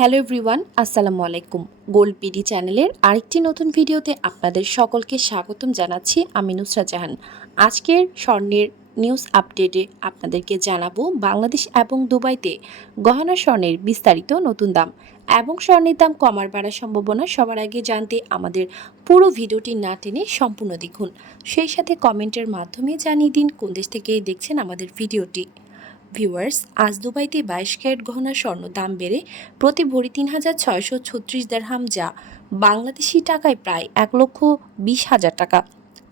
Hello everyone, আসসালামু আলাইকুম। Gold PD চ্যানেলের আরেকটি নতুন ভিডিওতে আপনাদের সকলকে স্বাগতম জানাচ্ছি আমি নুসরা জাহান। আজকের স্বর্ণের নিউজ আপডেটে আপনাদেরকে জানাব বাংলাদেশ এবং দুবাইতে গহনা স্বর্ণের বিস্তারিত নতুন দাম এবং স্বর্ণের দাম কমার বাড়ার সম্ভাবনা সবার আগে জানতে আমাদের পুরো ভিডিওটি না টেনে সম্পূর্ণ দেখুন। সেই সাথে কমেন্টের মাধ্যমে জানিয়ে দিন কোন দেশ থেকে দেখছেন আমাদের ভিডিওটি। ভিউয়ার্স আজ দুবাইতে বাইশ ক্যারেট গহনা স্বর্ণ দাম বেড়ে প্রতি ভরি তিন হাজার ছয়শো ছত্রিশ দেড়হাম যা বাংলাদেশি টাকায় প্রায় এক লক্ষ বিশ হাজার টাকা।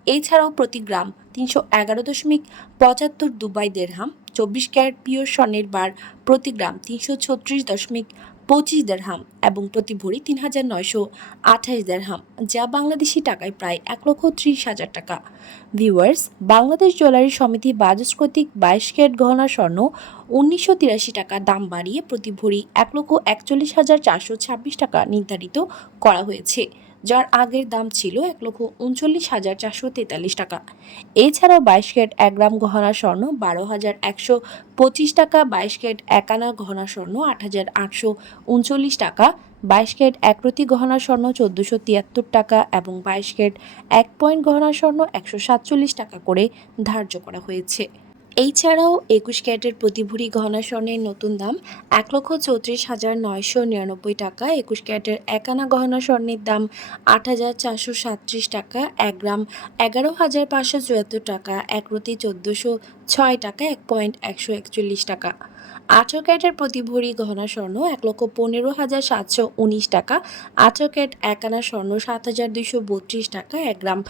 এছাড়াও প্রতি গ্রাম তিনশো এগারো দশমিক পঁচাত্তর দুবাই দেড়হাম। চব্বিশ ক্যারেট পিওর স্বর্ণের বার প্রতি গ্রাম তিনশো ছত্রিশ দশমিক পঁচিশ দেড়হাম এবং প্রতি ভরি তিন হাজার নয়শো আঠাশ দেড়হাম, যা বাংলাদেশি টাকায় প্রায় এক লক্ষ ত্রিশ হাজার টাকা। ভিউয়ার্স, বাংলাদেশ জুয়েলারি সমিতি বাজাজ কর্তৃক বাইশ ক্যারেট গহনা স্বর্ণ উনিশশো তিরাশি টাকা দাম বাড়িয়ে প্রতি ভরি এক লক্ষ একচল্লিশ হাজার চারশো ছাব্বিশ টাকা নির্ধারিত করা হয়েছে। যার আগের দাম ছিল এক লক্ষ উনচল্লিশ হাজার চারশো তেতাল্লিশ টাকা। এছাড়াও বাইশ ক্যারেট এক গ্রাম গহনা স্বর্ণ বারো হাজার একশো পঁচিশ টাকা, বাইশ ক্যারেট এক আনা গহনা স্বর্ণ আট হাজার আটশো উনচল্লিশ টাকা, বাইশ ক্যারেট এক প্রতি গহনা স্বর্ণ চোদ্দোশো তিয়াত্তর টাকা এবং বাইশ ক্যারেট এক পয়েন্ট গহনা স্বর্ণ একশো সাতচল্লিশ টাকা করে ধার্য করা হয়েছে। এছাড়াও একুশ ক্যারেটের প্রতি ভরি গহনা স্বর্ণের নতুন দাম এক লক্ষ চৌত্রিশ হাজার নয়শো নিরানব্বই টাকা। একুশ ক্যারেটের একানা গহনা স্বর্ণের দাম আট হাজার চারশো সাতত্রিশ টাকা, এক গ্রাম এগারো হাজার পাঁচশো চুয়াত্তর টাকা, এক প্রতি চোদ্দোশো ছয় টাকা, এক পয়েন্ট একশো একচল্লিশ টাকা। আঠারো ক্যারেটের প্রতি ভরি গহনা স্বর্ণ এক লক্ষ পনেরো হাজার সাতশো উনিশ টাকা। আঠারো ক্যারেট এক আনা স্বর্ণ সাত হাজার দুইশো বত্রিশ টাকা, এক গ্রাম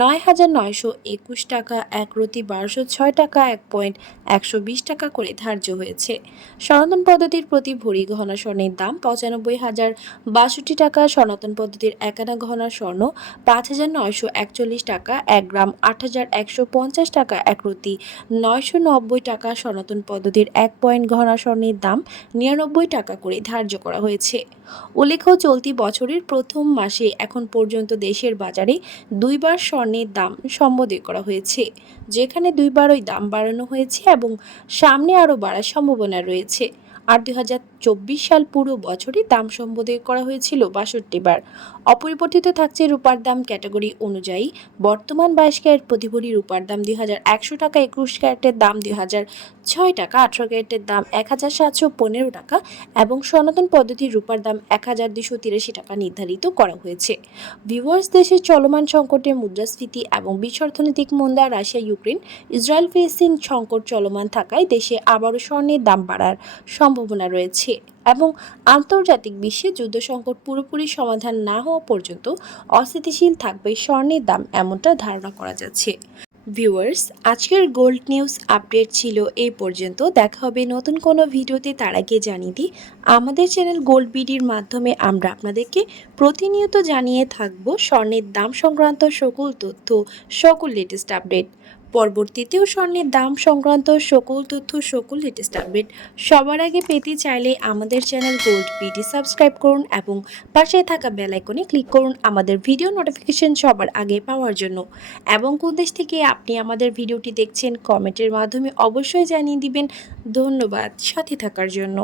নয় হাজার নয়শো একুশ টাকা, এক রতি বারোশো ছয় টাকা, এক পয়েন্ট একশো বিশ টাকা করে ধার্য হয়েছে। সনাতন পদ্ধতির প্রতি ভরি গহনা স্বর্ণের দাম পঁচানব্বই হাজার বাষট্টি টাকা, সনাতন পদ্ধতির একানা গহনা স্বর্ণ পাঁচ হাজার নয়শো একচল্লিশ টাকা, এক গ্রাম আট হাজার একশো পঞ্চাশ টাকা, এক রতি নয়শো নব্বই টাকা, সনাতন পদ্ধতির এক পয়েন্ট গহনা স্বর্ণের দাম নিরানব্বই টাকা করে ধার্য করা হয়েছে। উল্লেখ্য, চলতি বছরের প্রথম মাসে এখন পর্যন্ত দেশের বাজারে দুইবার স্বর্ণের দাম সম্বোধন করা হয়েছে, যেখানে দুইবারই দাম বাড়ানো হয়েছে এবং সামনে আরও বাড়ার সম্ভাবনা রয়েছে। আর দুই হাজার চব্বিশ সাল পুরো বছরই দাম সম্বোধন করা হয়েছিল বাষট্টি বার। অপরিবর্তিত থাকছে রূপার দাম ক্যাটাগরি অনুযায়ী। বর্তমান বাইশ ক্যারেট প্রতি ভরি রূপার দাম দুই হাজার একশো টাকা, একুশ ক্যারেটের দাম দুই হাজার ছয় টাকা, আঠারো ক্যারেটের দাম এক হাজার সাতশো পনেরো টাকা এবং সনাতন পদ্ধতির রূপার দাম এক হাজার দুশো তিরাশি টাকা নির্ধারিত করা হয়েছে। ভিউয়ার্স, দেশের চলমান সংকটে মুদ্রাস্ফীতি এবং বিশ্ব অর্থনৈতিক মন্দা, রাশিয়া, ইউক্রেন, ইসরায়েল ফিলিস্তিন সংকট চলমান থাকায় দেশে আবারও স্বর্ণের দাম বাড়ার সম্ভাবনা রয়েছে এবং আন্তর্জাতিক বিশ্বে যুদ্ধ সংকট পুরোপুরি সমাধান না হওয়া পর্যন্ত অস্থিতিশীল থাকবে স্বর্ণের দাম এমনটা ধারণা করা যাচ্ছে। ভিউয়ার্স, আজকের গোল্ড নিউজ আপডেট ছিল এই পর্যন্ত। দেখা হবে নতুন কোনো ভিডিওতে। তার আগে জানিয়ে দিই, আমাদের চ্যানেল গোল্ড বিডির মাধ্যমে আমরা আপনাদেরকে প্রতিনিয়ত জানিয়ে থাকব স্বর্ণের দাম সংক্রান্ত সকল তথ্য, সকল লেটেস্ট আপডেট পরবর্তীতেও স্বর্ণের দাম সংক্রান্ত সকল তথ্য, সকল লেটেস্ট আপডেট সবার আগে পেতে চাইলে আমাদের চ্যানেল গোল্ড বিডি সাবস্ক্রাইব করুন এবং পাশে থাকা বেল আইকনে ক্লিক করুন আমাদের ভিডিও নোটিফিকেশন সবার আগে পাওয়ার জন্য। এবং কোন দেশ থেকে আপনি আমাদের ভিডিওটি দেখছেন কমেন্টের মাধ্যমে অবশ্যই জানিয়ে দিবেন। ধন্যবাদ, সাথে থাকার জন্য।